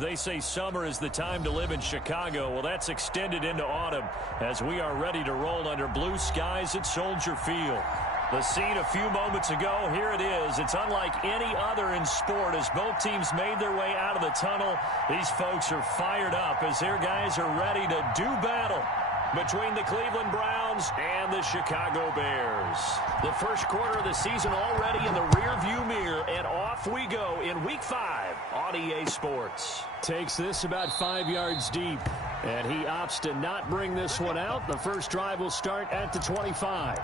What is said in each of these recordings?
They say summer is the time to live in Chicago. Well, that's extended into autumn as we are ready to roll under blue skies at Soldier Field. The scene a few moments ago, here it is. It's unlike any other in sport as both teams made their way out of the tunnel. These folks are fired up as their guys are ready to do battle between the Cleveland Browns and the Chicago Bears. The first quarter of the season already in the rearview mirror, and off we go in Week 5 on EA Sports. Takes this about 5 yards deep, and he opts to not bring this one out. The first drive will start at the 25.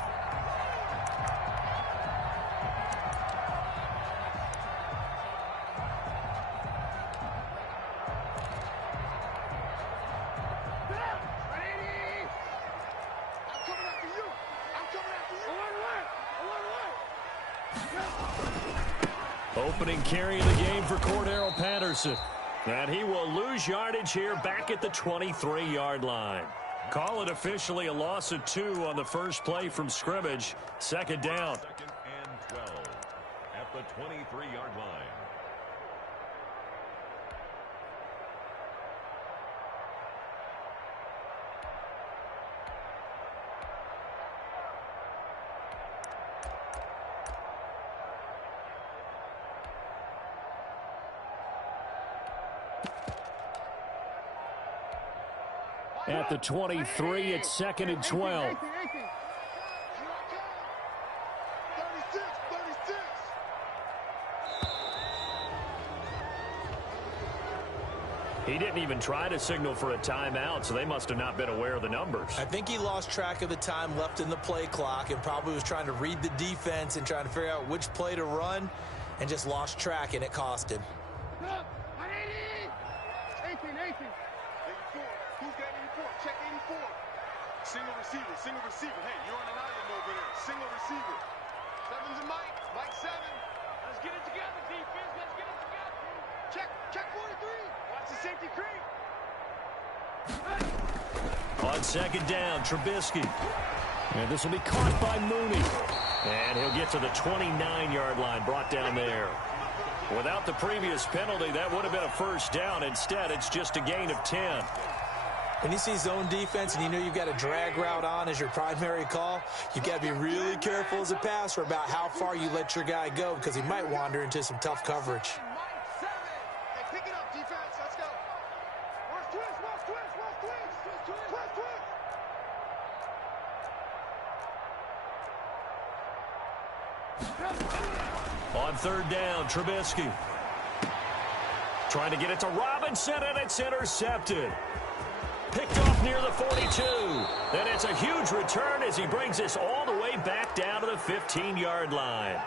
Opening carry of the game for Cordero Patterson. And he will lose yardage here back at the 23-yard line. Call it officially a loss of 2 on the first play from scrimmage. Second down. 2nd and 12 at the 23-yard line. At the 23, it's 2nd and 12. He didn't even try to signal for a timeout, so they must have not been aware of the numbers. I think he lost track of the time left in the play clock and probably was trying to read the defense and trying to figure out which play to run and just lost track, and it cost him. 84. Who's got 84? Check 84. Single receiver. Hey, you're on an island over there. Single receiver. 7's a Mike. Mike 7. Let's get it together, defense. Let's get it together. Check 43. Watch the safety creep. On second down, Trubisky. And this will be caught by Mooney. And he'll get to the 29-yard line, brought down there. Without the previous penalty, that would have been a first down. Instead, it's just a gain of 10. When you see zone defense and you know you've got a drag route on as your primary call, you've got to be really careful as a passer about how far you let your guy go because he might wander into some tough coverage. Hey, pick it up, defense. Let's go. Watch twist. On third down, Trubisky. Trying to get it to Robinson, and it's intercepted. Picked off near the 42. Then it's a huge return as he brings this all the way back down to the 15-yard line.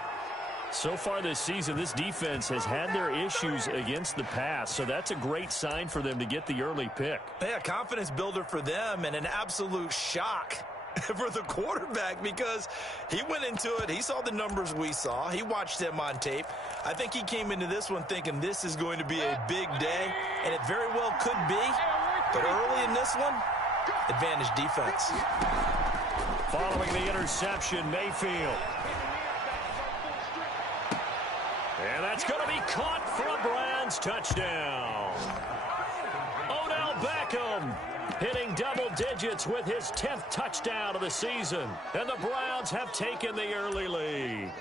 So far this season, this defense has had their issues against the pass, so that's a great sign for them to get the early pick. Yeah, confidence builder for them and an absolute shock for the quarterback because he went into it. He saw the numbers we saw. He watched them on tape. I think he came into this one thinking this is going to be a big day, and it very well could be. But early in this one, advantage defense. Following the interception, Mayfield. And that's going to be caught for a Browns touchdown. Odell Beckham hitting double digits with his 10th touchdown of the season. And the Browns have taken the early lead.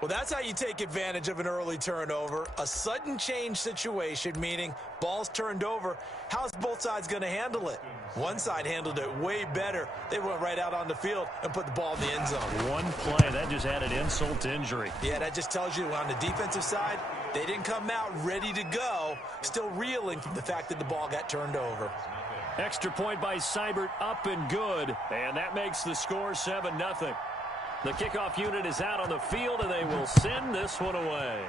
Well, that's how you take advantage of an early turnover. A sudden change situation, meaning ball's turned over. How's both sides going to handle it? One side handled it way better. They went right out on the field and put the ball in the end zone. One play, that just added insult to injury. Yeah, that just tells you on the defensive side, they didn't come out ready to go, still reeling from the fact that the ball got turned over. Extra point by Seibert, up and good. And that makes the score 7-0. The kickoff unit is out on the field, and they will send this one away.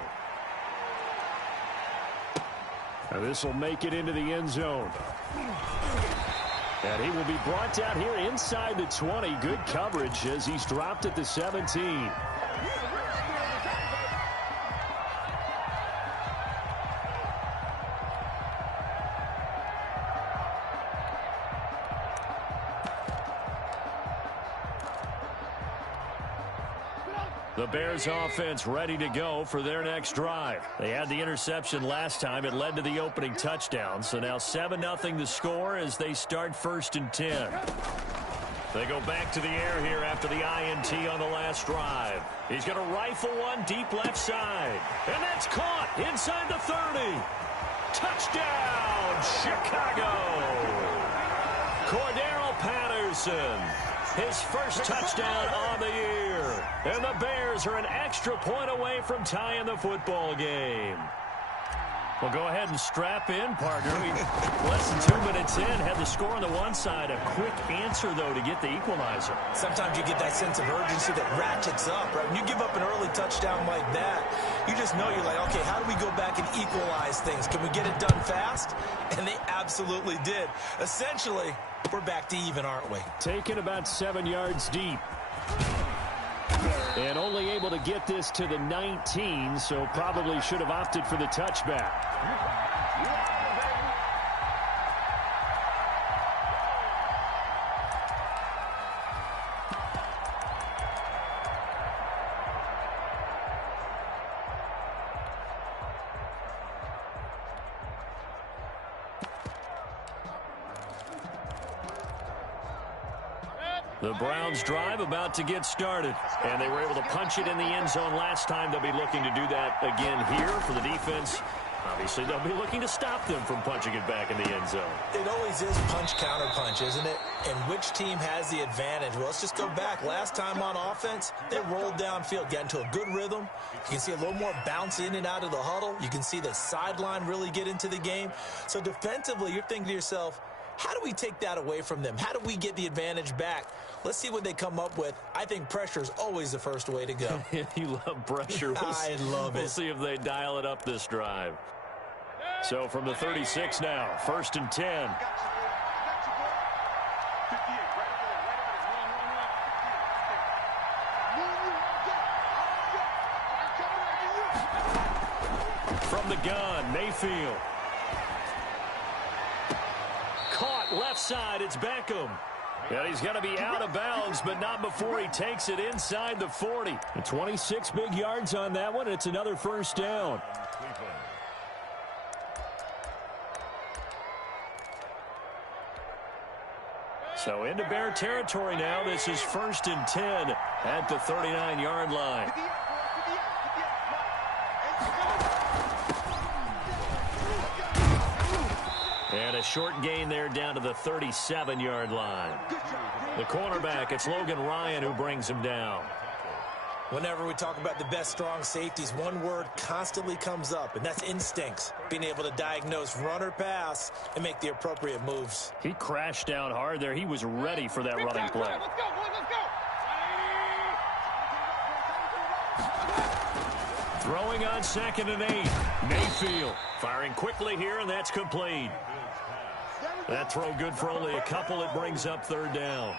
And this will make it into the end zone. And he will be brought down here inside the 20. Good coverage as he's dropped at the 17. The Bears offense ready to go for their next drive. They had the interception last time. It led to the opening touchdown. So now 7-0 the score as they start 1st and 10. They go back to the air here after the INT on the last drive. He's going to rifle one deep left side. And that's caught inside the 30. Touchdown, Chicago. Cordero Patterson. His first touchdown on the year. And the Bears are an extra point away from tying the football game. Well, go ahead and strap in, partner. Less than 2 minutes in, had the score on the one side. A quick answer, though, to get the equalizer. Sometimes you get that sense of urgency that ratchets up, right? When you give up an early touchdown like that, you just know you're like, okay, how do we go back and equalize things? Can we get it done fast? And they absolutely did. Essentially, we're back to even, aren't we? Taken about 7 yards deep. And only able to get this to the 19, so probably should have opted for the touchback. The Browns drive about to get started, and they were able to punch it in the end zone last time. They'll be looking to do that again here for the defense. Obviously, they'll be looking to stop them from punching it back in the end zone. It always is punch, counter punch, isn't it? And which team has the advantage? Well, let's just go back. Last time on offense, they rolled downfield, got into a good rhythm. You can see a little more bounce in and out of the huddle. You can see the sideline really get into the game. So defensively, you're thinking to yourself, how do we take that away from them? How do we get the advantage back? Let's see what they come up with. I think pressure is always the first way to go. You love pressure. I love it. We'll see if they dial it up this drive. So from the 36 now, 1st and 10. From the gun, Mayfield. Caught left side, it's Beckham. And he's going to be out of bounds, but not before he takes it inside the 40. 26 big yards on that one. It's another first down. So into Bear territory now. This is 1st and 10 at the 39-yard line. And a short gain there down to the 37-yard line. The cornerback, it's Logan Ryan who brings him down. Whenever we talk about the best strong safeties, one word constantly comes up, and that's instincts. Being able to diagnose run or pass and make the appropriate moves. He crashed down hard there. He was ready for that running play. Let's go, boys, let's go. Throwing on 2nd and 8. Mayfield firing quickly here, and that's complete. That throw good for only a couple. It brings up 3rd down.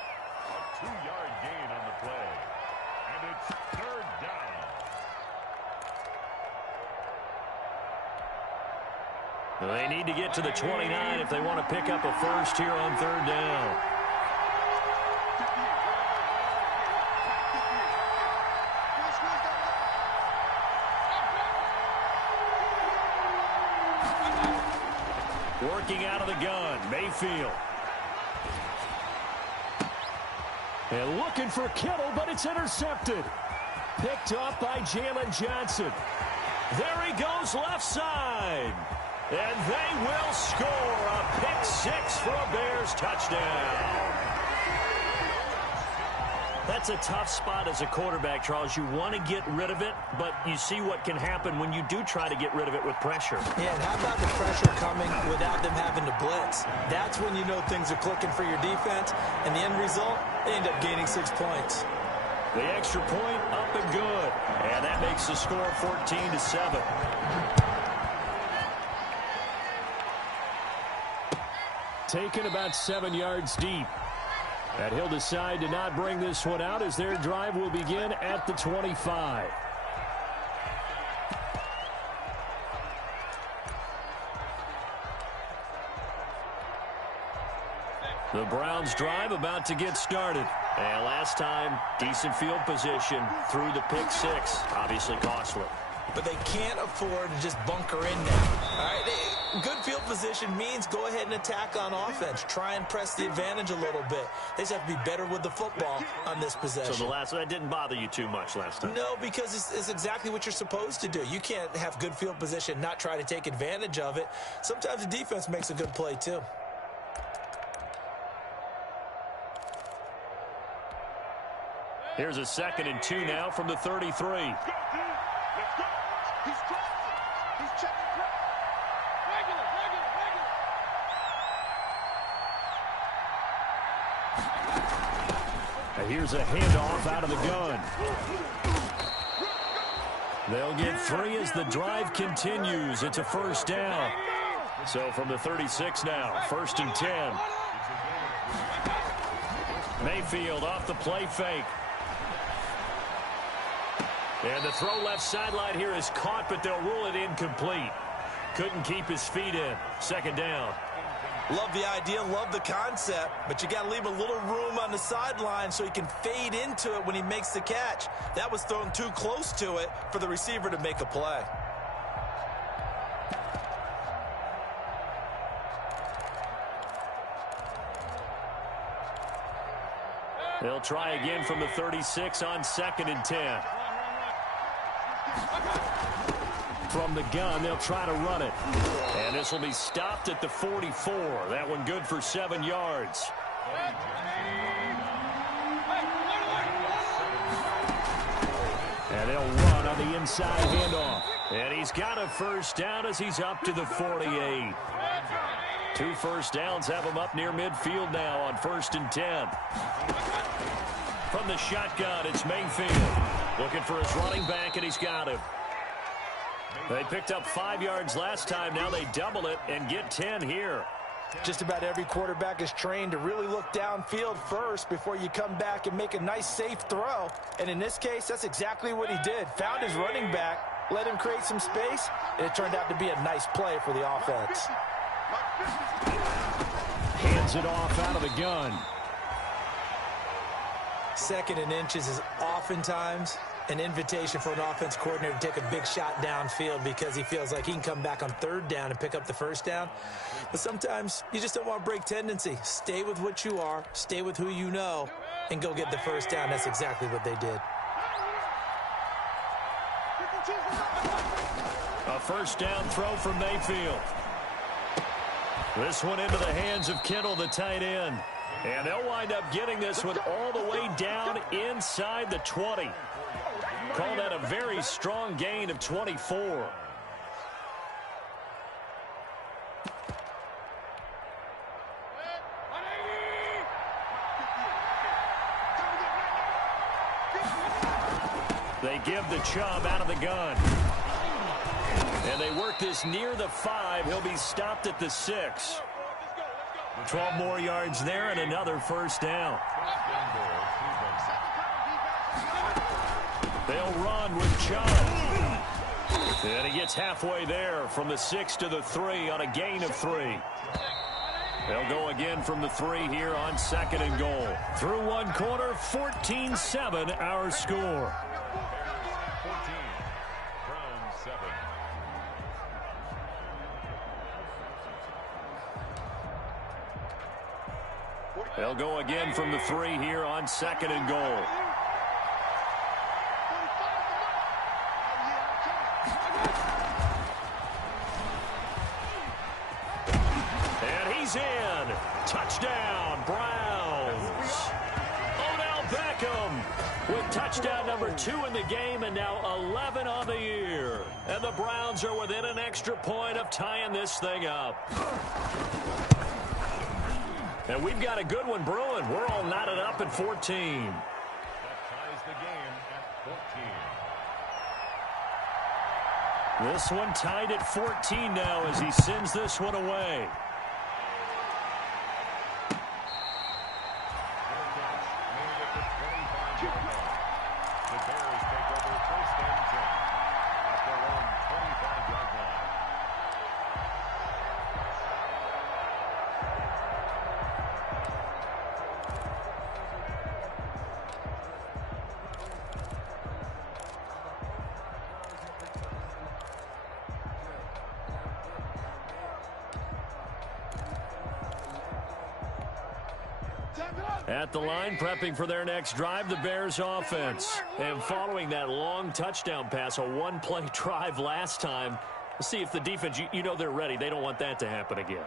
2-yard gain on the play. And it's 3rd down. They need to get to the 29 if they want to pick up a first here on 3rd down. Working out of the gun, Mayfield. And looking for Kittle, but it's intercepted. Picked up by Jalen Johnson. There he goes left side. And they will score a pick 6 for a Bears touchdown. That's a tough spot as a quarterback, Charles. You want to get rid of it, but you see what can happen when you do try to get rid of it with pressure. Yeah, and how about the pressure coming without them having to blitz? That's when you know things are clicking for your defense, and the end result, they end up gaining 6 points. The extra point up and good, and that makes the score 14-7. Taken about 7 yards deep. And he'll decide to not bring this one out as their drive will begin at the 25. The Browns drive about to get started. And last time, decent field position through the pick six. Obviously costly. But they can't afford to just bunker in now. All right, good field position means go ahead and attack on offense. Try and press the advantage a little bit. They just have to be better with the football on this possession. So that didn't bother you too much last time? No, because it's exactly what you're supposed to do. You can't have good field position, not try to take advantage of it. Sometimes the defense makes a good play too. Here's a 2nd and 2 now from the 33. Let's go. He's crossing. He's checking press. Regular. And here's a handoff out of the gun. They'll get 3 as the drive continues. It's a first down. So from the 36 now, 1st and 10. Mayfield off the play fake. And the throw left sideline here is caught, but they'll rule it incomplete. Couldn't keep his feet in. 2nd down. Love the idea, love the concept, but you got to leave a little room on the sideline so he can fade into it when he makes the catch. That was thrown too close to it for the receiver to make a play. They'll try again from the 36 on 2nd and 10. From the gun, they'll try to run it. And this will be stopped at the 44. That one good for 7 yards. And they'll run on the inside handoff. And he's got a first down as he's up to the 48. 2 first downs have him up near midfield now on 1st and 10. From the shotgun, it's Mayfield. Looking for his running back, and he's got him. They picked up 5 yards last time. Now they double it and get 10 here. Just about every quarterback is trained to really look downfield first before you come back and make a nice, safe throw. And in this case, that's exactly what he did. Found his running back, let him create some space, and it turned out to be a nice play for the offense. Hands it off out of the gun. 2nd and inches is oftentimes an invitation for an offense coordinator to take a big shot downfield because he feels like he can come back on 3rd down and pick up the first down. But sometimes you just don't want to break tendency. Stay with what you are, stay with who you know, and go get the first down. That's exactly what they did. A first down throw from Mayfield. This one into the hands of Kittle, the tight end. And they'll wind up getting this one all the way down inside the 20. Call that a very strong gain of 24. They give the Chubb out of the gun. And they work this near the 5. He'll be stopped at the 6. 12 more yards there and another first down. They'll run with Chubb. And he gets halfway there from the 6 to the 3 on a gain of 3. They'll go again from the 3 here on 2nd and goal. Through one quarter, 14-7 our score. 14. Browns 7. They'll go again from the 3 here on 2nd and goal. And he's in. Touchdown, Browns. Odell Beckham with touchdown number 2 in the game and now 11 on the year. And the Browns are within an extra point of tying this thing up. And we've got a good one brewing. We're all knotted up at 14. That ties the game at 14. This one tied at 14 now as he sends this one away. The Bears take over 1st and 10 at their own 25-yard line. At the line, prepping for their next drive, the Bears offense. And following that long touchdown pass, a one-play drive last time, let's see if the defense, you know they're ready. They don't want that to happen again.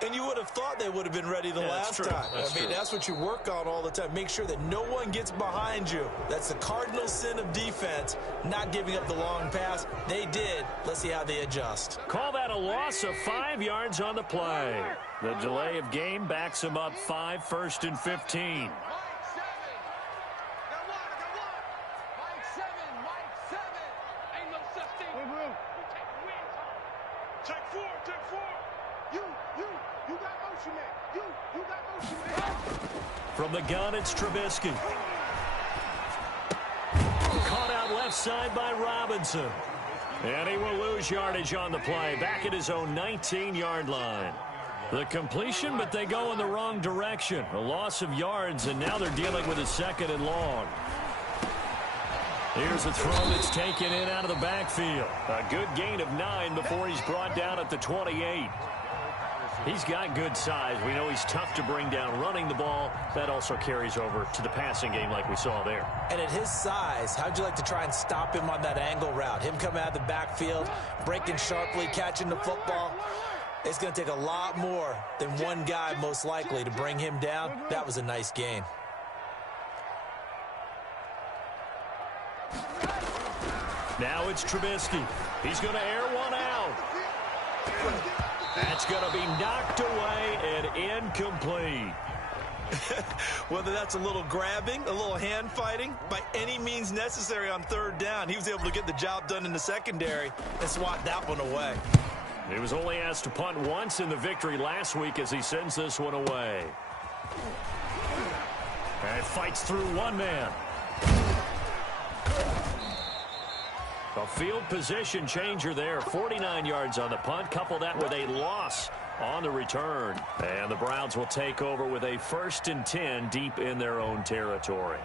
And you would have thought they would have been ready the last time. That's what you work on all the time. Make sure that no one gets behind you. That's the cardinal sin of defense, not giving up the long pass. They did. Let's see how they adjust. Call that a loss of 5 yards on the play. The delay of game backs them up 5, 1st and 15. From the gun, it's Trubisky. Caught out left side by Robinson. And he will lose yardage on the play, back at his own 19-yard line. The completion, but they go in the wrong direction. A loss of yards, and now they're dealing with a 2nd and long. Here's a throw that's taken in out of the backfield. A good gain of 9 before he's brought down at the 28. He's got good size. We know he's tough to bring down running the ball. That also carries over to the passing game like we saw there. And at his size, how'd you like to try and stop him on that angle route? Him coming out of the backfield, breaking sharply, catching the football. It's going to take a lot more than one guy, most likely, to bring him down. That was a nice gain. Now it's Trubisky. He's going to air one out. That's going to be knocked away and incomplete. Whether that's a little grabbing, a little hand fighting, by any means necessary on 3rd down, he was able to get the job done in the secondary and swat that one away. He was only asked to punt once in the victory last week as he sends this one away. And fights through one man. A field position changer there. 49 yards on the punt. Couple that with a loss on the return. And the Browns will take over with a 1st and 10 deep in their own territory.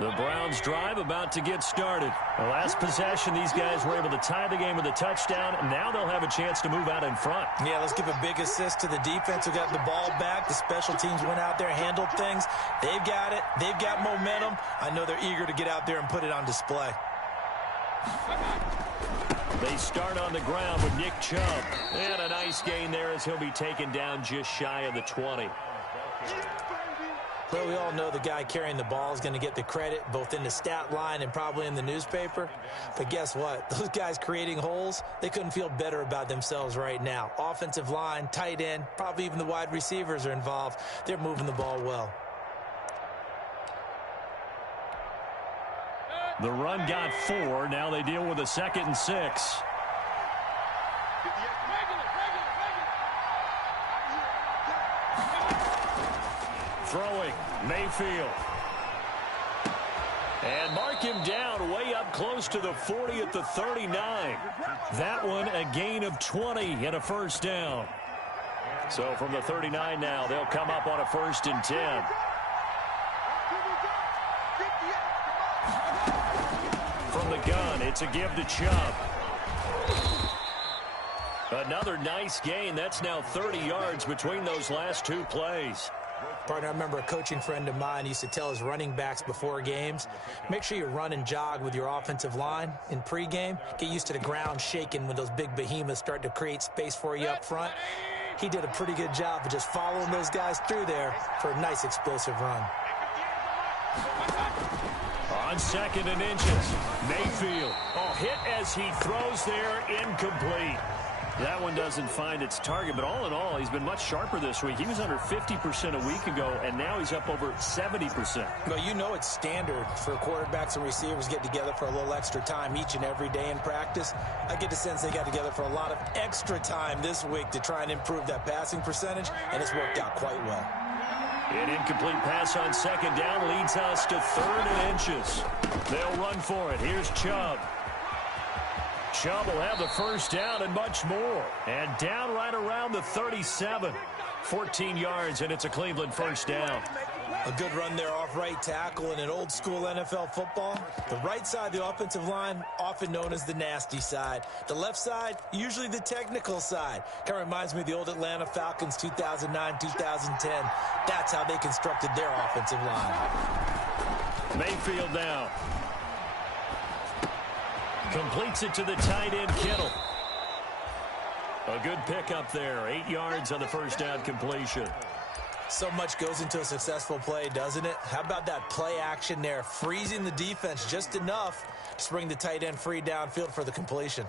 The Browns drive about to get started. The last possession, these guys were able to tie the game with a touchdown. Now they'll have a chance to move out in front. Yeah, let's give a big assist to the defense who got the ball back. The special teams went out there, handled things. They've got it. They've got momentum. I know they're eager to get out there and put it on display. They start on the ground with Nick Chubb. And a nice gain there as he'll be taken down just shy of the 20. Well, we all know the guy carrying the ball is going to get the credit, both in the stat line and probably in the newspaper. But guess what? Those guys creating holes, they couldn't feel better about themselves right now. Offensive line, tight end, probably even the wide receivers are involved. They're moving the ball well. The run got 4. Now they deal with a 2nd and 6. Throwing, Mayfield. And mark him down way up close to the 40 at the 39. That one a gain of 20 and a 1st down. So from the 39 now, they'll come up on a 1st and 10. From the gun, it's a give to Chubb. Another nice gain. That's now 30 yards between those last 2 plays. Partner, I remember a coaching friend of mine used to tell his running backs before games, make sure you run and jog with your offensive line in pregame. Get used to the ground shaking when those big behemoths start to create space for you up front. He did a pretty good job of just following those guys through there for a nice explosive run. On 2nd and inches, Mayfield. Oh, hit as he throws there, incomplete. That one doesn't find its target, but all in all, he's been much sharper this week. He was under 50% a week ago, and now he's up over 70%. Well, you know it's standard for quarterbacks and receivers get together for a little extra time each and every day in practice. I get the sense they got together for a lot of extra time this week to try and improve that passing percentage, and it's worked out quite well. An incomplete pass on 2nd down leads us to 3rd and inches. They'll run for it. Here's Chubb. Chubb will have the 1st down and much more. And down right around the 37. 14 yards, and it's a Cleveland 1st down. A good run there off right tackle in an old school NFL football. The right side of the offensive line, often known as the nasty side. The left side, usually the technical side. Kind of reminds me of the old Atlanta Falcons 2009, 2010. That's how they constructed their offensive line. Mayfield now. Completes it to the tight end, Kittle. A good pickup there. 8 yards on the first down completion. So much goes into a successful play, doesn't it? How about that play action there? Freezing the defense just enough to bring the tight end free downfield for the completion.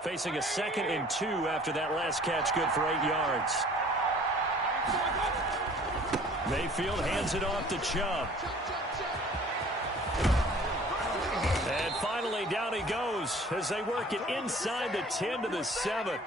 Facing a 2nd and 2 after that last catch, good for 8 yards. Mayfield hands it off to Chubb. And finally, down he goes as they work it inside the 10 to the 7.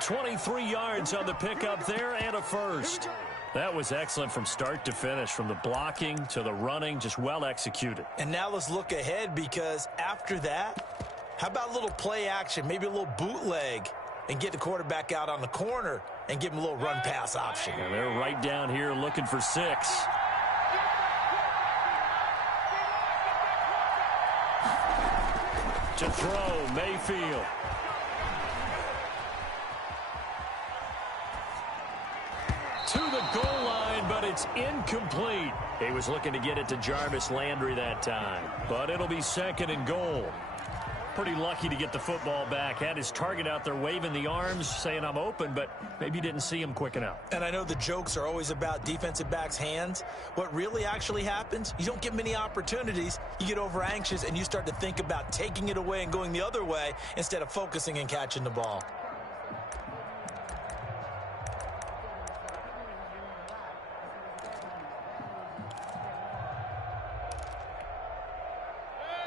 23 yards on the pickup there and a first. That was excellent from start to finish, from the blocking to the running, just well executed. And now let's look ahead, because after that, how about a little play action, maybe a little bootleg, and get the quarterback out on the corner and give him a little run-pass option. And they're right down here looking for 6. To throw, Mayfield. To the goal line, but it's incomplete. He was looking to get it to Jarvis Landry that time, but it'll be 2nd and goal. Pretty lucky to get the football back. Had his target out there waving the arms, saying I'm open, but maybe didn't see him quick enough. And I know the jokes are always about defensive backs' hands. What really actually happens, you don't get many opportunities. You get over anxious and you start to think about taking it away and going the other way instead of focusing and catching the ball.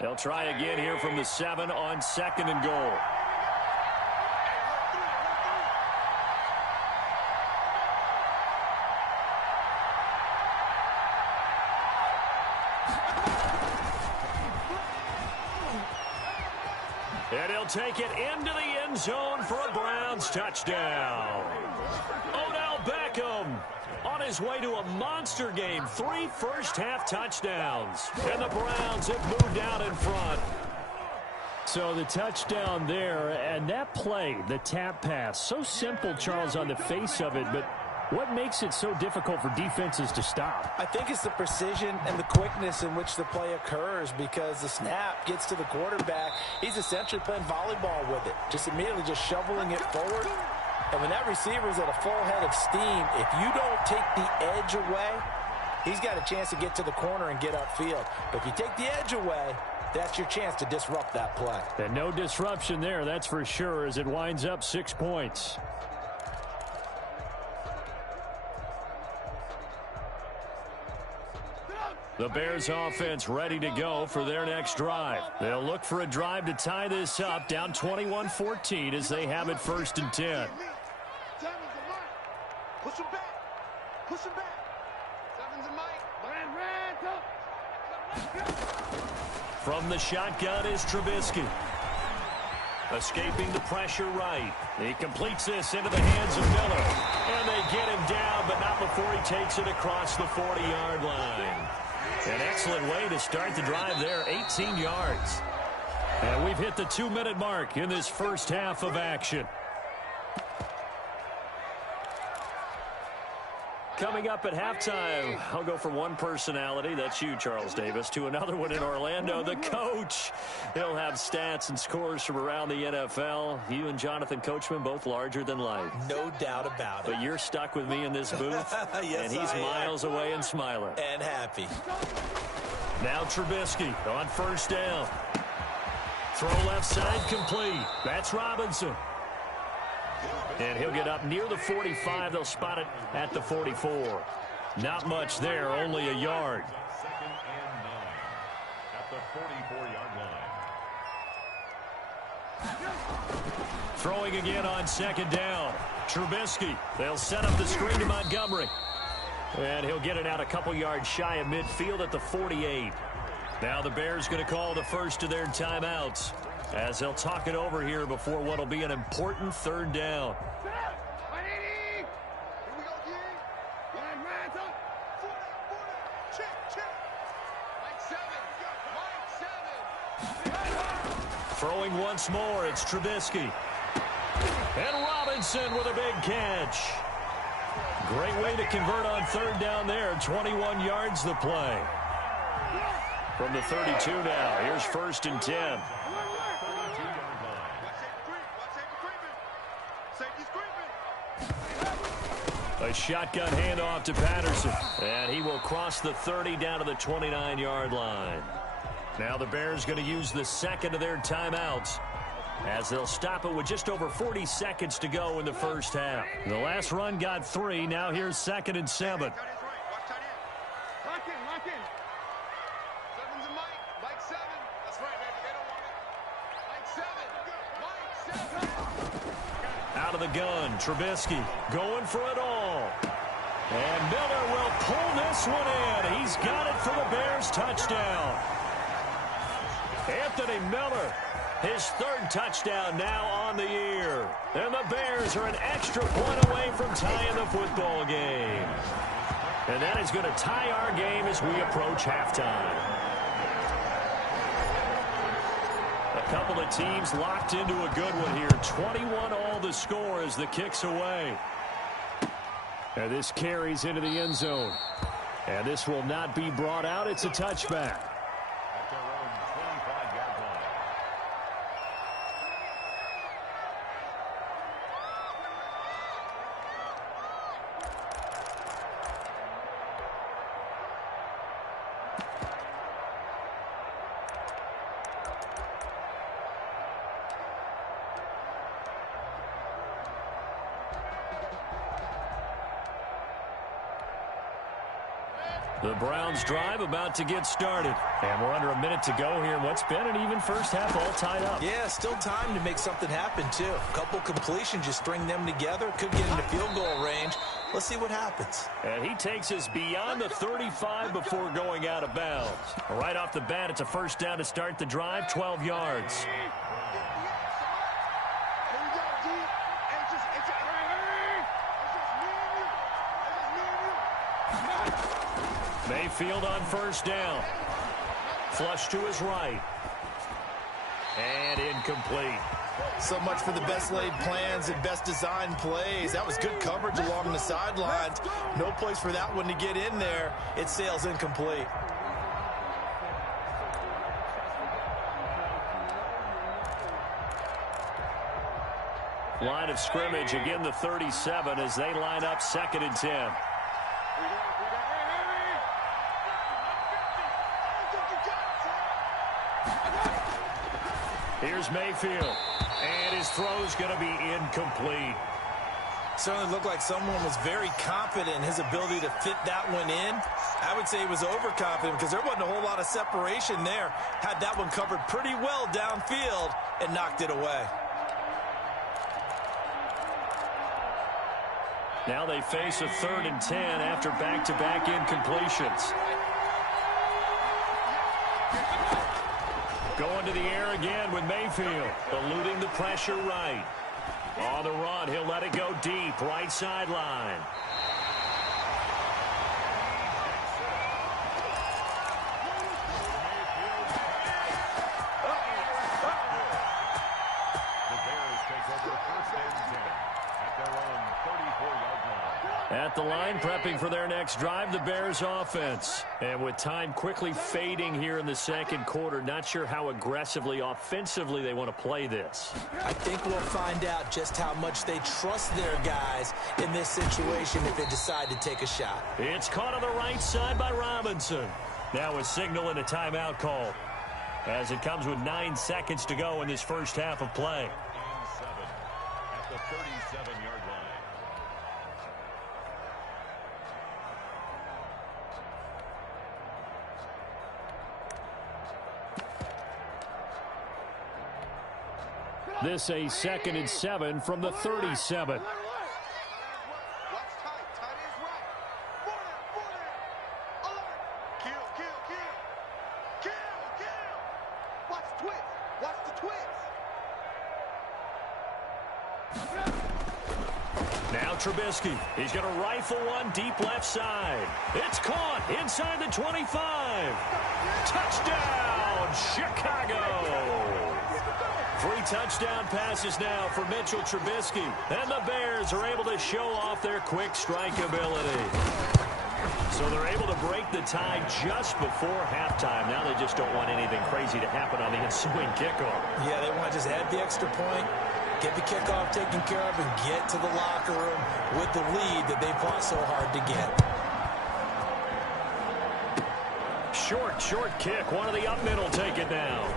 They'll try again here from the 7 on 2nd and goal. And he'll take it into the end zone for a Browns touchdown. Odell Beckham on his way to a monster game. 3 first-half touchdowns. And the Browns have moved out in front. So the touchdown there, and that play, the tap pass, so simple, Charles, on the face of it, but what makes it so difficult for defenses to stop? I think it's the precision and the quickness in which the play occurs, because the snap gets to the quarterback. He's essentially playing volleyball with it, just immediately just shoveling it forward. And when that receiver's at a full head of steam, if you don't take the edge away, he's got a chance to get to the corner and get upfield. But if you take the edge away, that's your chance to disrupt that play. And no disruption there, that's for sure, as it winds up 6 points. The Bears offense ready to go for their next drive. They'll look for a drive to tie this up, down 21-14 as they have it 1st and 10. Push him back. Push him back. 7's a Mike. From the shotgun is Trubisky. Escaping the pressure right. He completes this into the hands of Miller. And they get him down, but not before he takes it across the 40-yard line. An excellent way to start the drive there, 18 yards. And we've hit the 2-minute mark in this first half of action. Coming up at halftime, I'll go from one personality, that's you, Charles Davis, to another one in Orlando, the coach. He'll have stats and scores from around the NFL. You and Jonathan Coachman, both larger than life. No doubt about it. But you're stuck with me in this booth, yes, and he's miles away and smiling. And happy. Now Trubisky on 1st down. Throw left side complete. That's Robinson. And he'll get up near the 45. They'll spot it at the 44. Not much there, only a yard. 2nd and 9 at the 44-yard line. Throwing again on 2nd down. Trubisky. They'll set up the screen to Montgomery. And he'll get it out a couple yards shy of midfield at the 48. Now the Bears going to call the first of their timeouts, as they'll talk it over here before what will be an important 3rd down. Here we go, Throwing once more, it's Trubisky. And Robinson with a big catch. Great way to convert on third down there. 21 yards the play. From the 32 now, here's 1st and 10. A shotgun handoff to Patterson. And he will cross the 30 down to the 29-yard line. Now the Bears going to use the second of their timeouts, as they'll stop it with just over 40 seconds to go in the first half. The last run got 3. Now here's 2nd and 7. Lock in. Seven's a Mike. Mike 7. That's right, baby. They don't want it. Mike 7. Out of the gun, Trubisky going for it all. And Miller will pull this one in. He's got it for the Bears touchdown. Anthony Miller, his 3rd touchdown now on the year. And the Bears are an extra point away from tying the football game. And that is going to tie our game as we approach halftime. A couple of teams locked into a good one here. 21 all the score as the kick's away. And this carries into the end zone. And this will not be brought out. It's a touchback. At their own 25-yard line. The Browns drive about to get started. And we're under a minute to go here in what's been an even first half, all tied up. Yeah, still time to make something happen, too. A couple completions, just string them together. Could get into field goal range. Let's see what happens. And he takes us beyond the 35 before going out of bounds. Right off the bat, it's a first down to start the drive, 12 yards. Mayfield on first down. Flush to his right. And incomplete. So much for the best laid plans and best designed plays. That was good coverage along the sidelines. No place for that one to get in there. It sails incomplete. Line of scrimmage, again the 37 as they line up 2nd and 10. Here's Mayfield, and his throw's going to be incomplete. Certainly looked like someone was very confident in his ability to fit that one in. I would say he was overconfident because there wasn't a whole lot of separation there. Had that one covered pretty well downfield and knocked it away. Now they face a 3rd and 10 after back-to-back incompletions. Going to the air again with Mayfield, eluding the pressure right. On the run, he'll let it go deep, right sideline. The Bears take over 1st and 10 at their own 34-yard line. At the line, prepping for their next drive, the Bears offense. And with time quickly fading here in the second quarter, not sure how aggressively, offensively they want to play this. I think we'll find out just how much they trust their guys in this situation if they decide to take a shot. It's caught on the right side by Robinson. Now a signal and a timeout call, as it comes with 9 seconds to go in this first half of play. And 7 at the 37-yard line. This a 2nd and 7 from the 37. Now Trubisky. He's going to rifle one deep left side. It's caught inside the 25. Touchdown, Chicago. 3 touchdown passes now for Mitchell Trubisky. And the Bears are able to show off their quick strike ability. So they're able to break the tie just before halftime. Now they just don't want anything crazy to happen on the ensuing kickoff. Yeah, they want to just add the extra point, get the kickoff taken care of, and get to the locker room with the lead that they fought so hard to get. Short kick. One of the up middle take it down.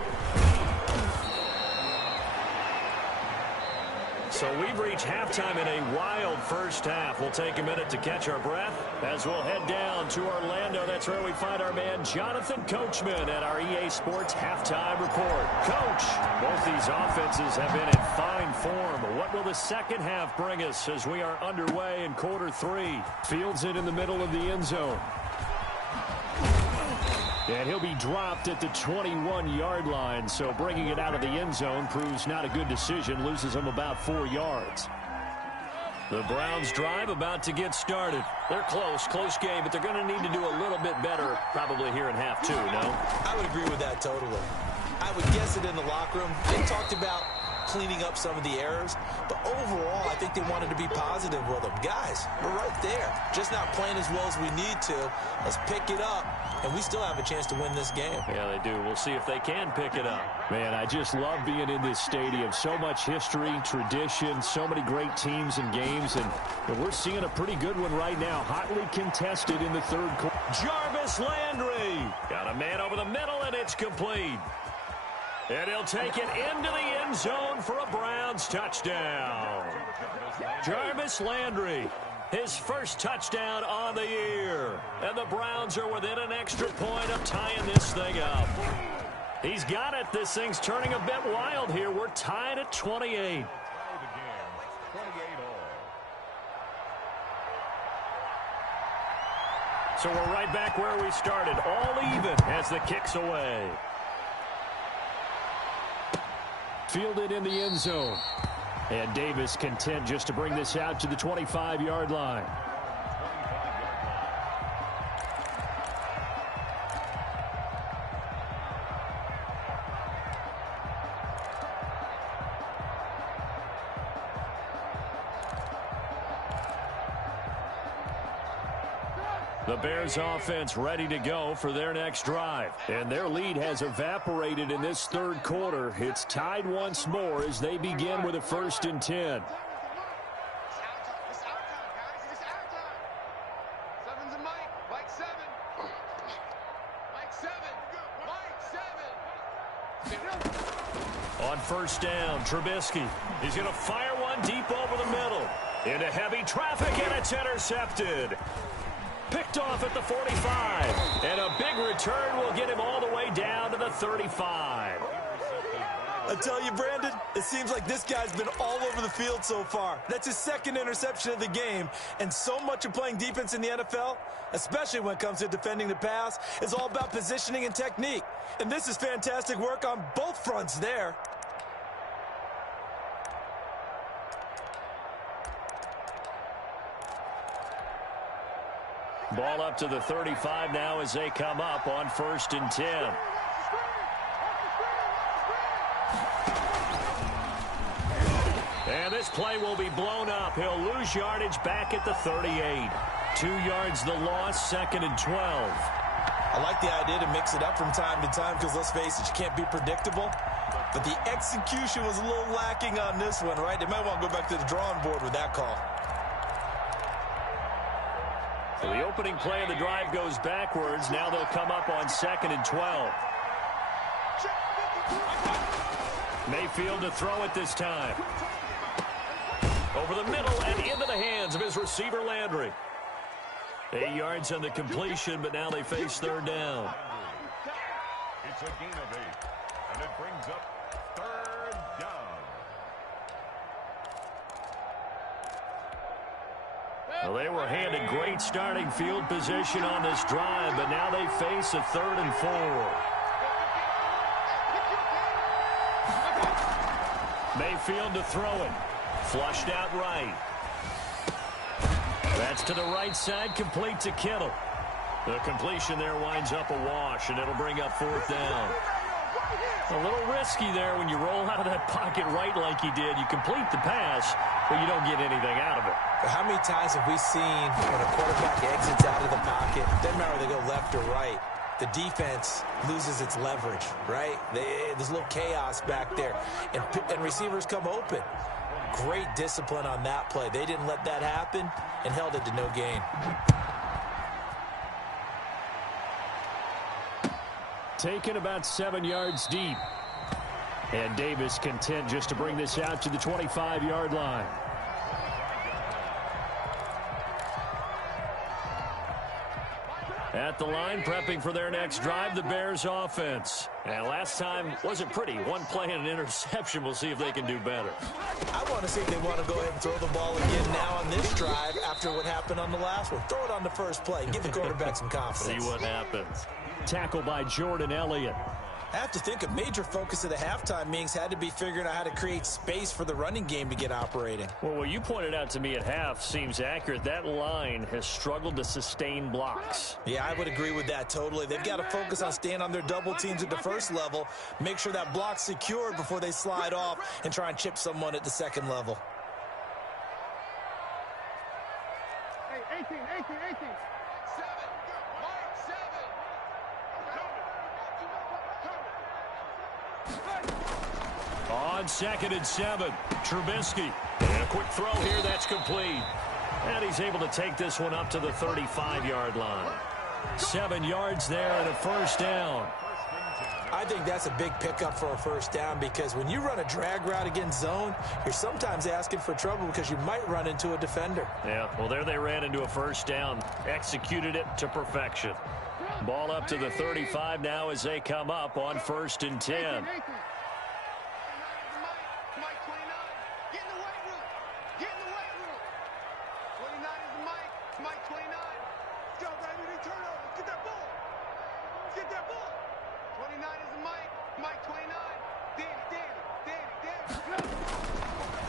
So we've reached halftime in a wild first half. We'll take a minute to catch our breath as we'll head down to Orlando. That's where we find our man Jonathan Coachman at our EA Sports Halftime Report. Coach, both these offenses have been in fine form. What will the second half bring us as we are underway in quarter 3? Fields it in the middle of the end zone. And he'll be dropped at the 21-yard line, so bringing it out of the end zone proves not a good decision, loses him about 4 yards. The Browns drive about to get started. They're close game, but they're going to need to do a little bit better probably here in half 2, no? I would agree with that totally. I would guess it in the locker room. They talked about cleaning up some of the errors, but overall, I think they wanted to be positive with them. Guys, we're right there. Just not playing as well as we need to. Let's pick it up, and we still have a chance to win this game. Yeah, they do. We'll see if they can pick it up. Man, I just love being in this stadium. So much history, tradition, so many great teams and games, and we're seeing a pretty good one right now. Hotly contested in the third quarter. Jarvis Landry got a man over the middle, and it's complete. And he'll take it into the end zone for a Browns touchdown. Jarvis Landry, his first touchdown on the year. And the Browns are within an extra point of tying this thing up. He's got it. This thing's turning a bit wild here. We're tied at 28. So we're right back where we started, all even as the kick's away. Fielded in the end zone. And Davis content just to bring this out to the 25-yard line. The Bears offense ready to go for their next drive. And their lead has evaporated in this third quarter. It's tied once more as they begin with a 1st and 10. It's our time, guys. It's our time. Seven's a Mike 7. Mike 7. On 1st down, Trubisky. He's going to fire one deep over the middle. Into heavy traffic, and it's intercepted. Picked off at the 45. And a big return will get him all the way down to the 35. I tell you, Brandon, it seems like this guy's been all over the field so far. That's his 2nd interception of the game. And so much of playing defense in the NFL, especially when it comes to defending the pass, is all about positioning and technique. And this is fantastic work on both fronts there. Ball up to the 35 now as they come up on 1st and 10. And this play will be blown up. He'll lose yardage back at the 38. 2 yards the loss, 2nd and 12. I like the idea to mix it up from time to time because, let's face it, you can't be predictable. But the execution was a little lacking on this one, right? They might want to go back to the drawing board with that call. So the opening play of the drive goes backwards. Now they'll come up on 2nd and 12. Mayfield to throw it this time. Over the middle and into the hands of his receiver, Landry. 8 yards on the completion, but now they face 3rd down. It's a gain of 8, and it brings up 3rd down. Well, they were handed great starting field position on this drive, but now they face a 3rd and 4. Mayfield to throw it. Flushed out right. That's to the right side, complete to Kittle. The completion there winds up a wash, and it'll bring up 4th down. A little risky there when you roll out of that pocket right like he did. You complete the pass, but you don't get anything out of it. How many times have we seen when a quarterback exits out of the pocket, doesn't matter whether they go left or right, the defense loses its leverage, right? There's a little chaos back there, and receivers come open. Great discipline on that play. They didn't let that happen and held it to no gain. Taken about 7 yards deep. And Davis content just to bring this out to the 25-yard line. At the line, prepping for their next drive, the Bears offense. And last time wasn't pretty. One play and an interception. We'll see if they can do better. I want to see if they want to go ahead and throw the ball again now on this drive after what happened on the last one. Throw it on the first play. Give the quarterback some confidence. See what happens. Tackle by Jordan Elliott. I have to think a major focus of the halftime meetings had to be figuring out how to create space for the running game to get operating. Well, what you pointed out to me at half seems accurate. That line has struggled to sustain blocks. Yeah, I would agree with that totally. They've got to focus on staying on their double teams at the first level, make sure that block's secured before they slide off and try and chip someone at the second level. Hey, 18. 7. On 2nd and 7, Trubisky. And a quick throw here, that's complete. And he's able to take this one up to the 35-yard line. 7 yards there and a first down. I think that's a big pickup for a first down because when you run a drag route against zone, you're sometimes asking for trouble because you might run into a defender. Yeah, well, there they ran into a first down. Executed it to perfection. Ball up to the 35 now as they come up on 1st and 10.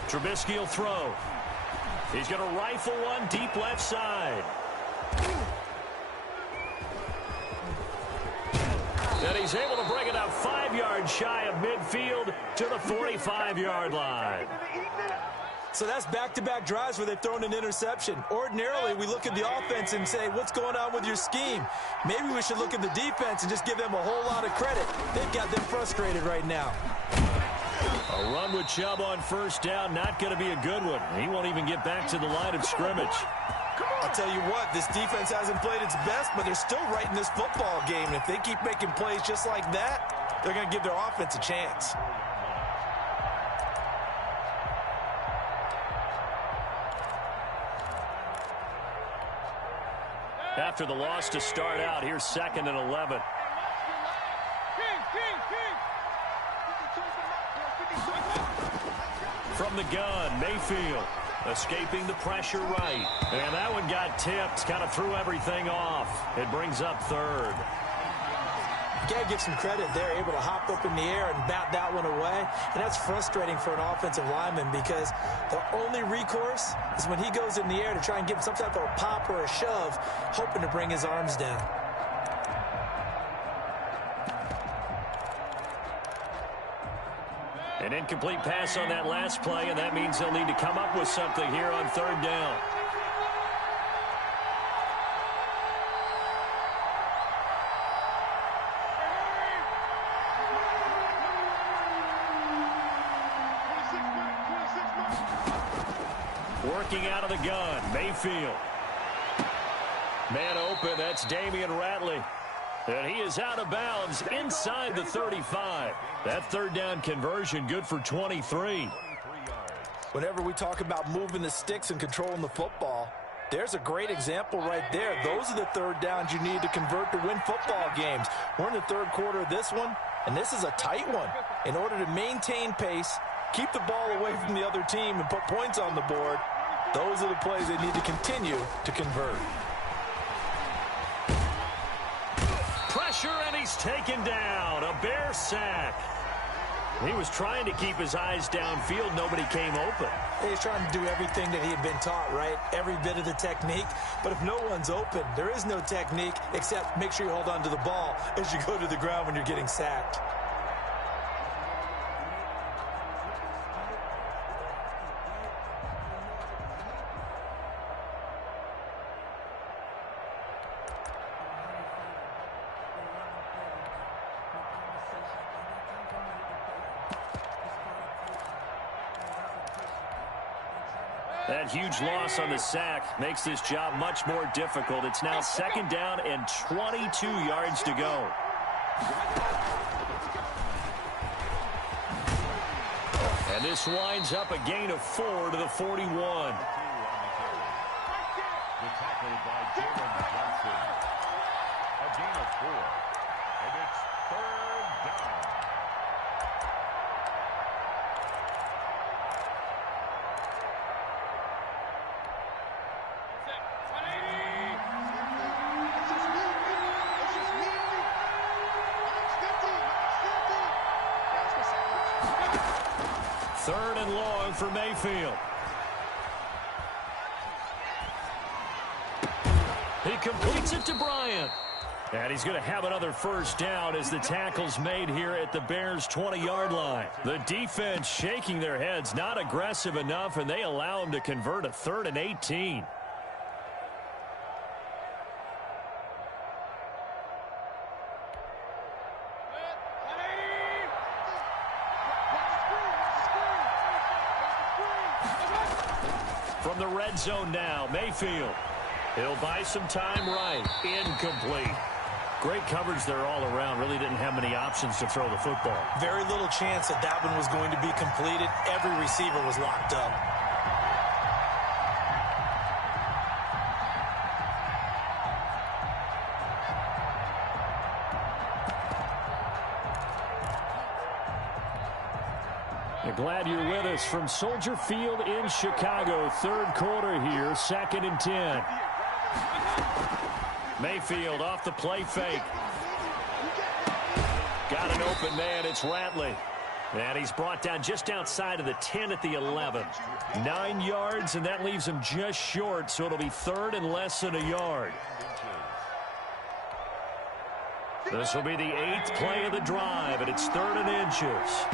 Trubisky will throw. He's going to rifle one deep left side. And he's able to bring it up 5 yards shy of midfield to the 45-yard line. So that's back-to-back drives where they've thrown an interception. Ordinarily, we look at the offense and say, what's going on with your scheme? Maybe we should look at the defense and just give them a whole lot of credit. They've got them frustrated right now. A run with Chubb on first down, not going to be a good one. He won't even get back to the line of scrimmage. I'll tell you what, this defense hasn't played its best, but they're still right in this football game. And if they keep making plays just like that, they're going to give their offense a chance. After the loss to start out, here's 2nd and 11. From the gun, Mayfield escaping the pressure right. And that one got tipped, kind of threw everything off. It brings up 3rd. You got to give some credit. They're able to hop up in the air and bat that one away. And that's frustrating for an offensive lineman because the only recourse is when he goes in the air to try and give some type of a pop or a shove, hoping to bring his arms down. An incomplete pass on that last play, and that means they'll need to come up with something here on 3rd down. Working out of the gun, Mayfield. Man open, that's Damian Ratley. And he is out of bounds inside the 35. That 3rd down conversion good for 23. Whenever we talk about moving the sticks and controlling the football, there's a great example right there. Those are the 3rd downs you need to convert to win football games. We're in the 3rd quarter of this one, and this is a tight one. In order to maintain pace, keep the ball away from the other team, and put points on the board, those are the plays they need to continue to convert. Pressure, and he's taken down. A Bear sack. He was trying to keep his eyes downfield. Nobody came open. He's trying to do everything that he had been taught, right? Every bit of the technique. But if no one's open, there is no technique except make sure you hold on to the ball as you go to the ground when you're getting sacked. That huge loss on the sack makes this job much more difficult. It's now 2nd down and 22 yards to go. And this winds up a gain of 4 to the 41. The tackle by Jalen Johnson. A gain of 4. And it's 3rd down. Third and long for Mayfield. He completes it to Bryant. And he's going to have another first down as the tackle's made here at the Bears' 20-yard line. The defense shaking their heads, not aggressive enough, and they allow him to convert a 3rd and 18. From the red zone now, Mayfield. He'll buy some time right. Incomplete. Great coverage there all around. Really didn't have many options to throw the football. Very little chance that that one was going to be completed. Every receiver was locked up. Glad you're with us from Soldier Field in Chicago. 3rd quarter here, 2nd and 10. Mayfield off the play fake. Got an open man. It's Ratley. And he's brought down just outside of the 10 at the 11. 9 yards, and that leaves him just short, so it'll be 3rd and less than a yard. This will be the 8th play of the drive, and it's 3rd and inches.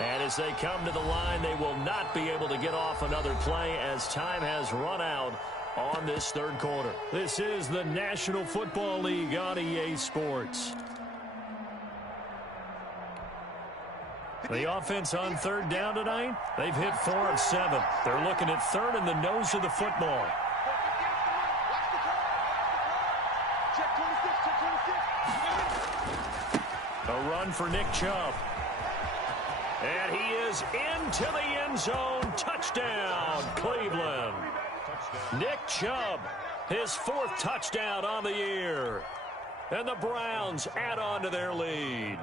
And as they come to the line, they will not be able to get off another play as time has run out on this 3rd quarter. This is the National Football League on EA Sports. The offense on 3rd down tonight, they've hit 4 of 7. They're looking at 3rd in the nose of the football. A run for Nick Chubb. And he is into the end zone. Touchdown, Cleveland. Nick Chubb, his 4th touchdown on the year. And the Browns add on to their lead.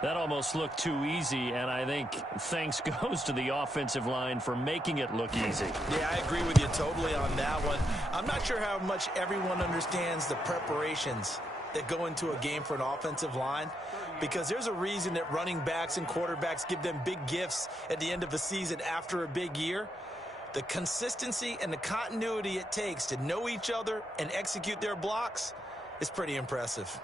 That almost looked too easy, and I think thanks goes to the offensive line for making it look easy. Yeah, I agree with you totally on that one. I'm not sure how much everyone understands the preparations that go into a game for an offensive line, because there's a reason that running backs and quarterbacks give them big gifts at the end of a season after a big year. The consistency and the continuity it takes to know each other and execute their blocks is pretty impressive.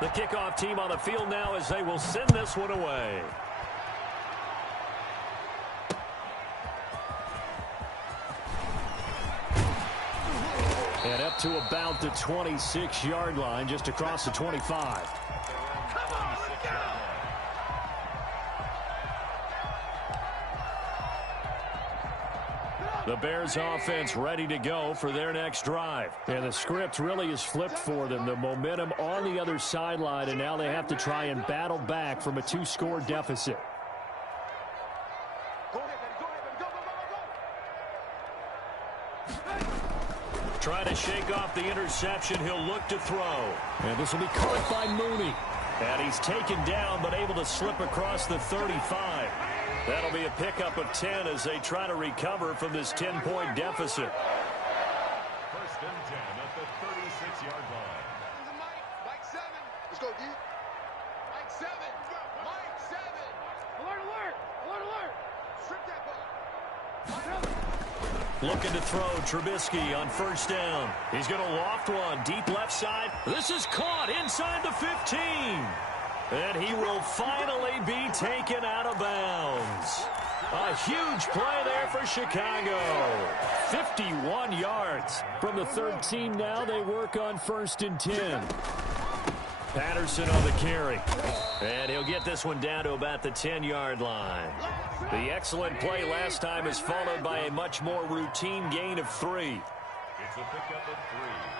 The kickoff team on the field now as they will send this one away. And up to about the 26-yard line, just across the 25. The Bears offense ready to go for their next drive. And the script really is flipped for them. The momentum on the other sideline, and now they have to try and battle back from a 2-score deficit. Trying to shake off the interception. He'll look to throw. And this will be caught by Mooney. And he's taken down but able to slip across the 35. That'll be a pickup of 10 as they try to recover from this 10-point deficit. 1st and 10 at the 36-yard line. Mike 7. Let's go, D. Mike 7. Mike 7. Alert, alert. Alert, alert. Strip that ball. Looking to throw Trubisky on 1st down. He's going to loft one deep left side. This is caught inside the 15. And he will finally be taken out of bounds. A huge play there for Chicago. 51 yards. From the 13 now, they work on 1st and 10. Patterson on the carry. And he'll get this one down to about the 10-yard line. The excellent play last time is followed by a much more routine gain of 3. It's a pickup of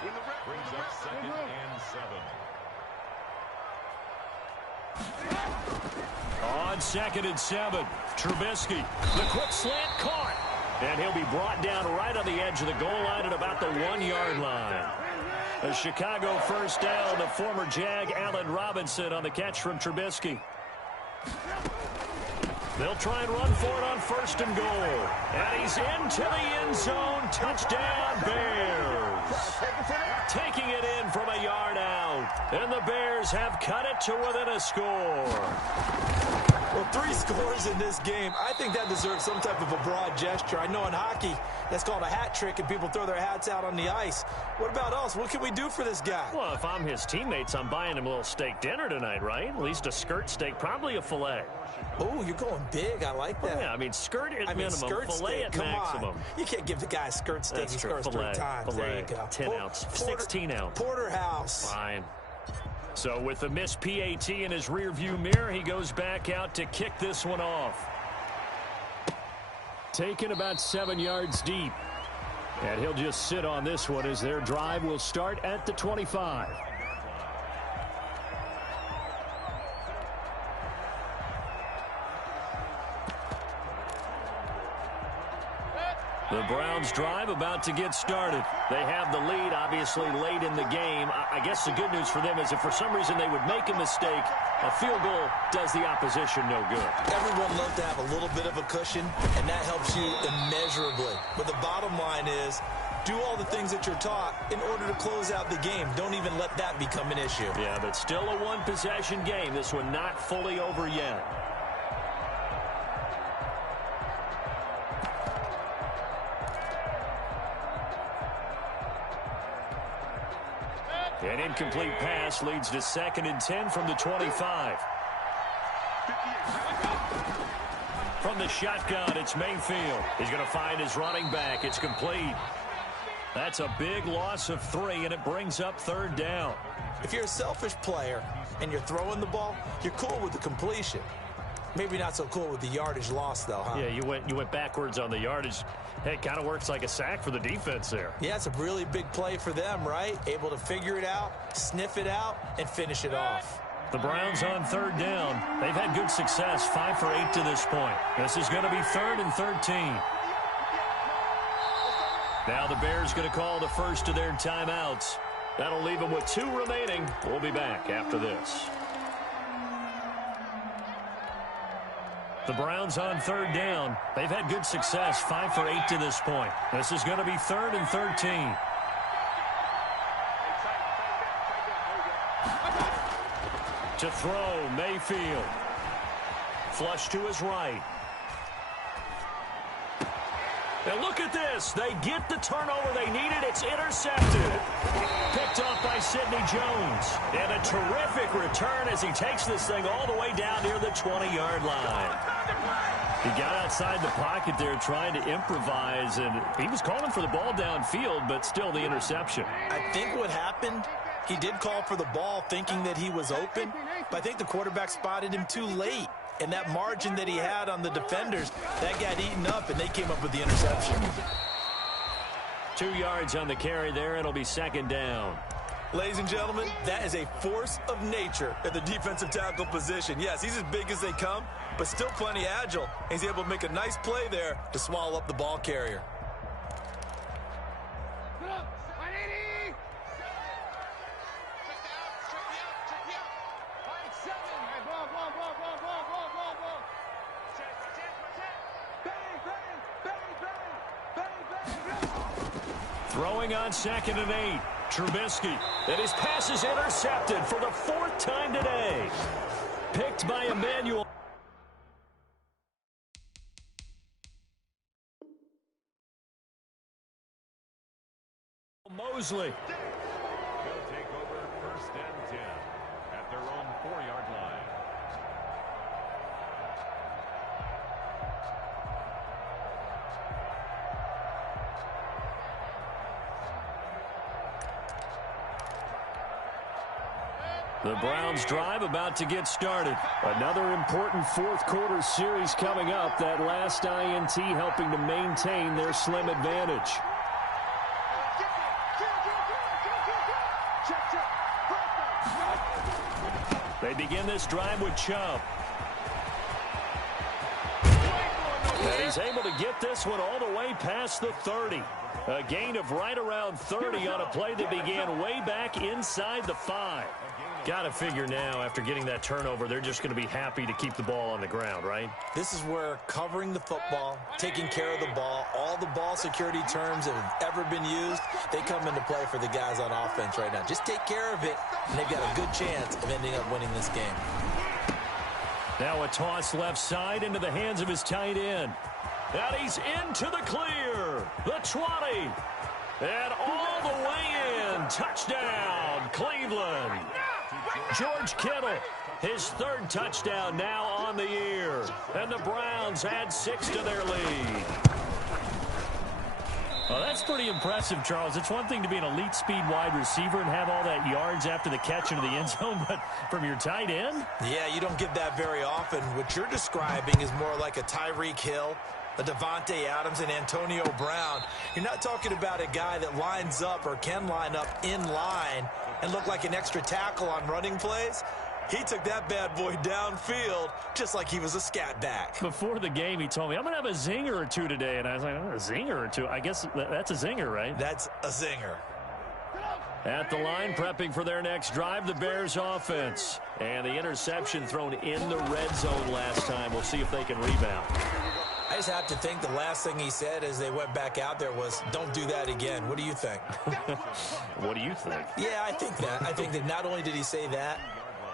3. Brings up 2nd and 7. On 2nd and 7, Trubisky. The quick slant caught. And he'll be brought down right on the edge of the goal line at about the 1-yard line. A Chicago first down, the former Jag Allen Robinson on the catch from Trubisky. They'll try and run for it on 1st and goal. And he's into the end zone. Touchdown, Bears. Taking it in from a yard out. And the Bears have cut it to within a score. Well, 3 scores in this game. I think that deserves some type of a broad gesture. I know in hockey, that's called a hat trick, and people throw their hats out on the ice. What about us? What can we do for this guy? Well, if I'm his teammates, I'm buying him a little steak dinner tonight, right? At least a skirt steak, probably a filet. Oh, you're going big. I like that. Well, yeah, I mean, skirt at minimum, skirt filet steak. at Come maximum. on. You can't give the guy a skirt steak. That's He true. scores Filet, 3 times. filet, There you go. 10 ounce, 16 ounce. Porterhouse. Fine. So with the missed PAT in his rearview mirror, he goes back out to kick this one off. Taken about 7 yards deep. And he'll just sit on this one as their drive will start at the 25. The Browns drive about to get started. They have the lead, obviously, late in the game. I guess the good news for them is if for some reason they would make a mistake, a field goal does the opposition no good. Everyone loves to have a little bit of a cushion, and that helps you immeasurably. But the bottom line is, do all the things that you're taught in order to close out the game. Don't even let that become an issue. Yeah, but still a one-possession game. This one not fully over yet. An incomplete pass leads to 2nd and 10 from the 25. From the shotgun, it's Mayfield. He's going to find his running back. It's complete. That's a big loss of 3, and it brings up 3rd down. If you're a selfish player and you're throwing the ball, you're cool with the completion. Maybe not so cool with the yardage loss, though, huh? Yeah, you went backwards on the yardage. Hey, it kind of works like a sack for the defense there. Yeah, it's a really big play for them, right? Able to figure it out, sniff it out, and finish it off. The Browns on 3rd down. They've had good success, 5 for 8 to this point. This is going to be 3rd and 13. Now the Bears going to call the first of their timeouts. That'll leave them with 2 remaining. We'll be back after this. The Browns on 3rd down. They've had good success, 5 for 8 to this point. This is going to be 3rd and 13. To throw, Mayfield. Flush to his right. And look at this. They get the turnover they needed. It's intercepted. Picked off by Sidney Jones. And a terrific return as he takes this thing all the way down near the 20-yard line. He got outside the pocket there trying to improvise, and he was calling for the ball downfield, but still the interception. I think what happened, he did call for the ball thinking that he was open, but I think the quarterback spotted him too late. And that margin that he had on the defenders, that got eaten up, and they came up with the interception. 2 yards on the carry there. It'll be 2nd down. Ladies and gentlemen, that is a force of nature at the defensive tackle position. Yes, he's as big as they come, but still plenty agile. He's able to make a nice play there to swallow up the ball carrier. Throwing on 2nd and 8. Trubisky. And his pass is intercepted for the 4th time today. Picked by Emmanuel Mosley. They'll take over 1st and 10 at their own 4-yard line. The Browns drive about to get started. Another important fourth quarter series coming up. That last INT helping to maintain their slim advantage. They begin this drive with Chubb. And he's able to get this one all the way past the 30. A gain of right around 30 on a play that began way back inside the 5. Got to figure now, after getting that turnover, they're just going to be happy to keep the ball on the ground, right? This is where covering the football, taking care of the ball, all the ball security terms that have ever been used, they come into play for the guys on offense right now. Just take care of it, and they've got a good chance of ending up winning this game. Now a toss left side into the hands of his tight end. And he's into the clear. The 20. And all the way in. Touchdown, Cleveland. George Kittle, his third touchdown now on the year. And the Browns add 6 to their lead. Well, that's pretty impressive, Charles. It's one thing to be an elite speed wide receiver and have all that yards after the catch into the end zone, but from your tight end? Yeah, you don't get that very often. What you're describing is more like a Tyreek Hill, a Devontae Adams, and Antonio Brown. You're not talking about a guy that lines up or can line up in line and look like an extra tackle on running plays. He took that bad boy downfield just like he was a scat back. Before the game, he told me, I'm going to have a zinger or two today. And I was like, oh, a zinger or two? I guess that's a zinger, right? That's a zinger. At the line, prepping for their next drive, the Bears offense. And the interception thrown in the red zone last time. We'll see if they can rebound. I just have to think the last thing he said as they went back out there was, don't do that again. What do you think? What do you think? Yeah, I think that. I think that not only did he say that,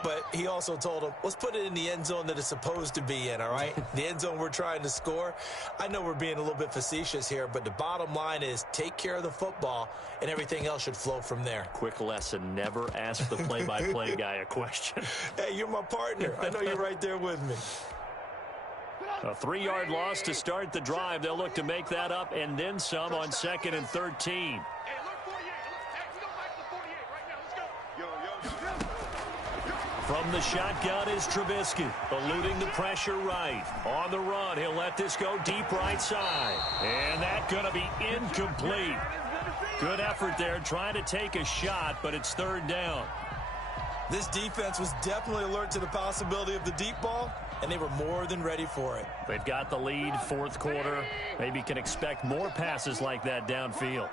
but he also told him, let's put it in the end zone that it's supposed to be in, all right? The end zone we're trying to score. I know we're being a little bit facetious here, but the bottom line is take care of the football, and everything else should flow from there. Quick lesson, never ask the play-by-play guy a question. Hey, you're my partner. I know you're right there with me. A 3-yard loss to start the drive. They'll look to make that up and then some on 2nd and 13. From the shotgun is Trubisky, eluding the pressure right. On the run, he'll let this go deep right side. And that's going to be incomplete. Good effort there, trying to take a shot, but it's 3rd down. This defense was definitely alert to the possibility of the deep ball, and they were more than ready for it. They've got the lead, 4th quarter. Maybe can expect more passes like that downfield.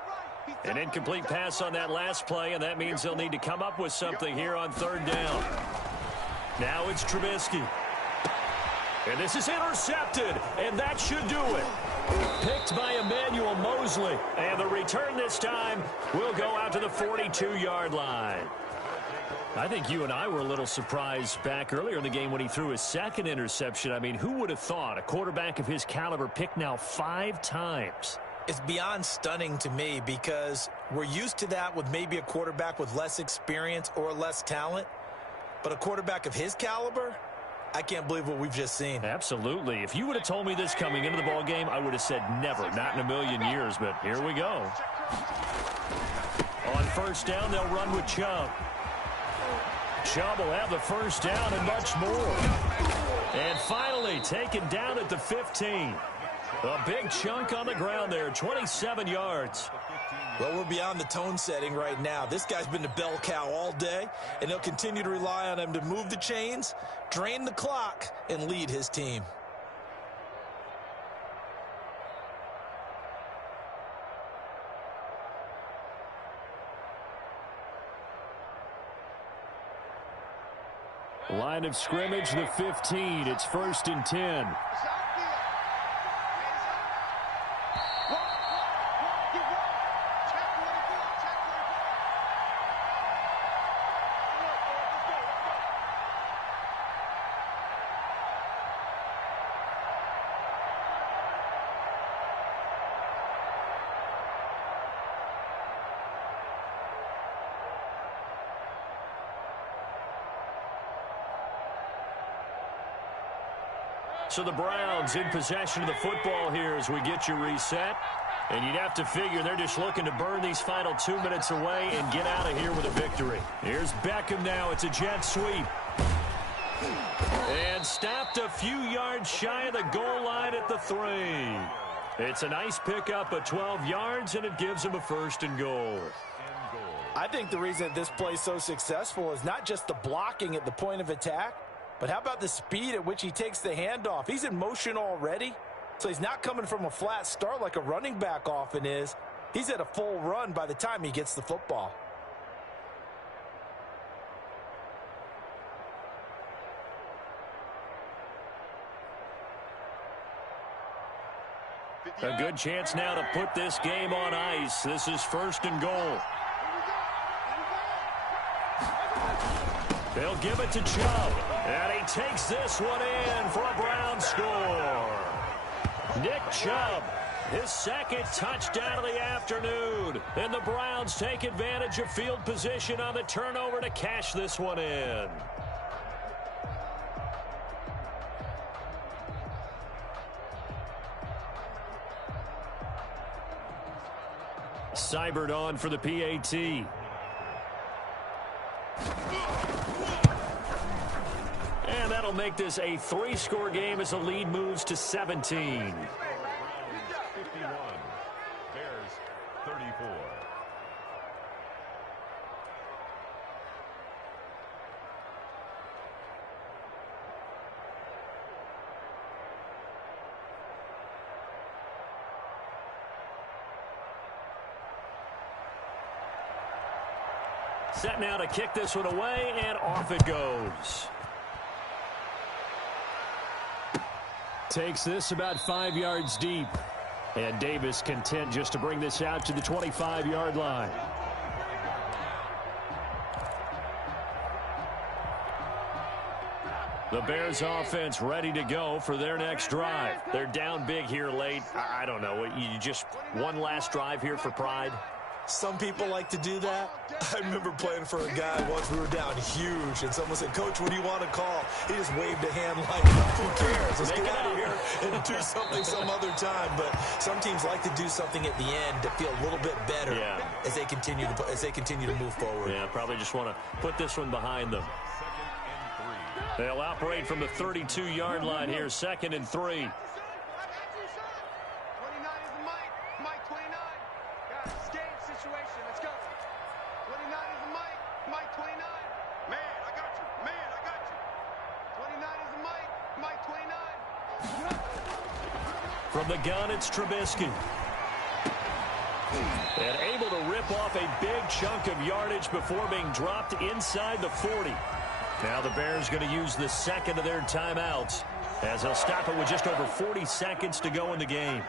An incomplete pass on that last play, and that means they'll need to come up with something here on 3rd down. Now it's Trubisky. And this is intercepted, and that should do it. Picked by Emmanuel Mosley, and the return this time will go out to the 42-yard line. I think you and I were a little surprised back earlier in the game when he threw his 2nd interception. I mean, who would have thought a quarterback of his caliber picked now 5 times? It's beyond stunning to me because we're used to that with maybe a quarterback with less experience or less talent. But a quarterback of his caliber, I can't believe what we've just seen. Absolutely. If you would have told me this coming into the ball game, I would have said never, not in a million years. But here we go. On 1st down, they'll run with Chubb. Chubb will have the 1st down and much more. And finally taken down at the 15. A big chunk on the ground there, 27 yards. Well, we're beyond the tone setting right now. This guy's been the bell cow all day, and they'll continue to rely on him to move the chains, drain the clock, and lead his team. Line of scrimmage, the 15. It's 1st and 10. So the Browns in possession of the football here as we get you reset. And you'd have to figure they're just looking to burn these final 2 minutes away and get out of here with a victory. Here's Beckham now. It's a jet sweep. And stopped a few yards shy of the goal line at the 3. It's a nice pickup of 12 yards, and it gives him a 1st and goal. I think the reason this play is so successful is not just the blocking at the point of attack, but how about the speed at which he takes the handoff? He's in motion already, so he's not coming from a flat start like a running back often is. He's at a full run by the time he gets the football. A good chance now to put this game on ice. This is 1st and goal. They'll give it to Chubb. And he takes this one in for a Brown score. Nick Chubb, his 2nd touchdown of the afternoon. And the Browns take advantage of field position on the turnover to cash this one in. Seibert on for the PAT. And that'll make this a 3-score game as the lead moves to 17. 51. Bears 34. Set now to kick this one away, and off it goes. Takes this about 5 yards deep. And Davis content just to bring this out to the 25-yard line. The Bears offense ready to go for their next drive. They're down big here late. I don't know. You just one last drive here for pride? Some people like to do that. I remember playing for a guy once. We were down huge, and someone said, "Coach, what do you want to call?" He just waved a hand like, "Who cares? Let's get out of here and do something some other time." But some teams like to do something at the end to feel a little bit better as they continue to move forward. Yeah, probably just want to put this one behind them. They'll operate from the 32-yard line here, 2nd and 3. From the gun, it's Trubisky. And able to rip off a big chunk of yardage before being dropped inside the 40. Now the Bears going to use the 2nd of their timeouts as they'll stop it with just over 40 seconds to go in the game.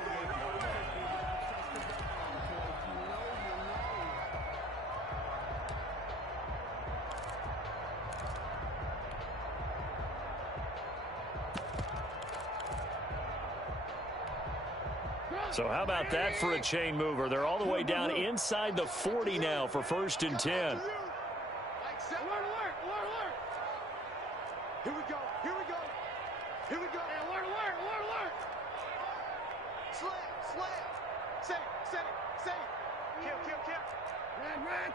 So how about that for a chain mover? They're all the way down inside the 40 now for 1st and 10. Alert, alert, alert, alert. Here we go, here we go. Here we go. Hey, alert, alert, alert, alert. Slam, slam. Say it, say it. Kill, kill, kill. Ran,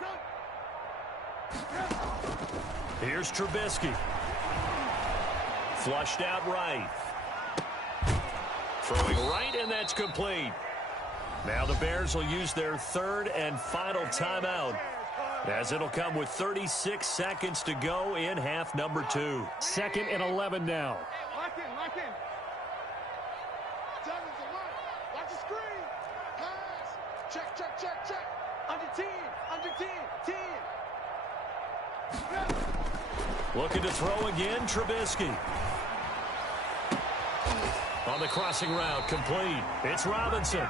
Here's Trubisky. Flushed out right. Throwing right, and that's complete. Now the Bears will use their 3rd and final timeout, as it'll come with 36 seconds to go in half number 2. 2nd and 11 now. Lock in, lock in. Devins alert. Watch the screen. Pass. Check, check, check, check. Under 10, 10. Looking to throw again, Trubisky. On the crossing route, complete. It's Robinson.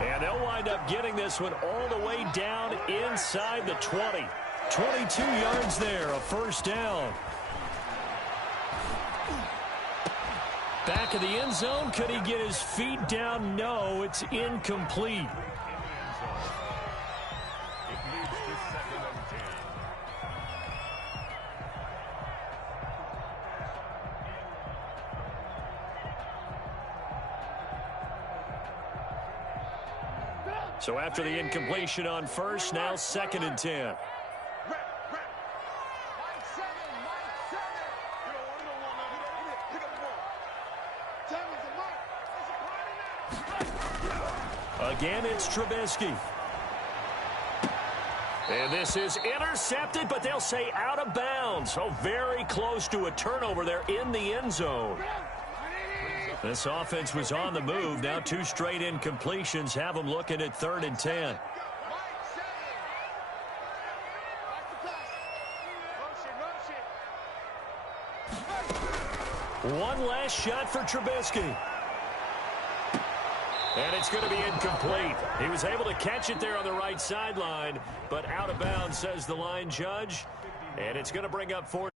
And they'll wind up getting this one all the way down inside the 20. 22 yards there, a 1st down. Back of the end zone. Could he get his feet down? No, it's incomplete. It leads to 2nd and 10. So after the incompletion on first, now 2nd and 10. Again, it's Trubisky. And this is intercepted, but they'll say out of bounds. So very close to a turnover there in the end zone. This offense was on the move. Now 2 straight incompletions have them looking at 3rd and 10. One last shot for Trubisky. And it's going to be incomplete. He was able to catch it there on the right sideline, but out of bounds, says the line judge. And it's going to bring up 4th.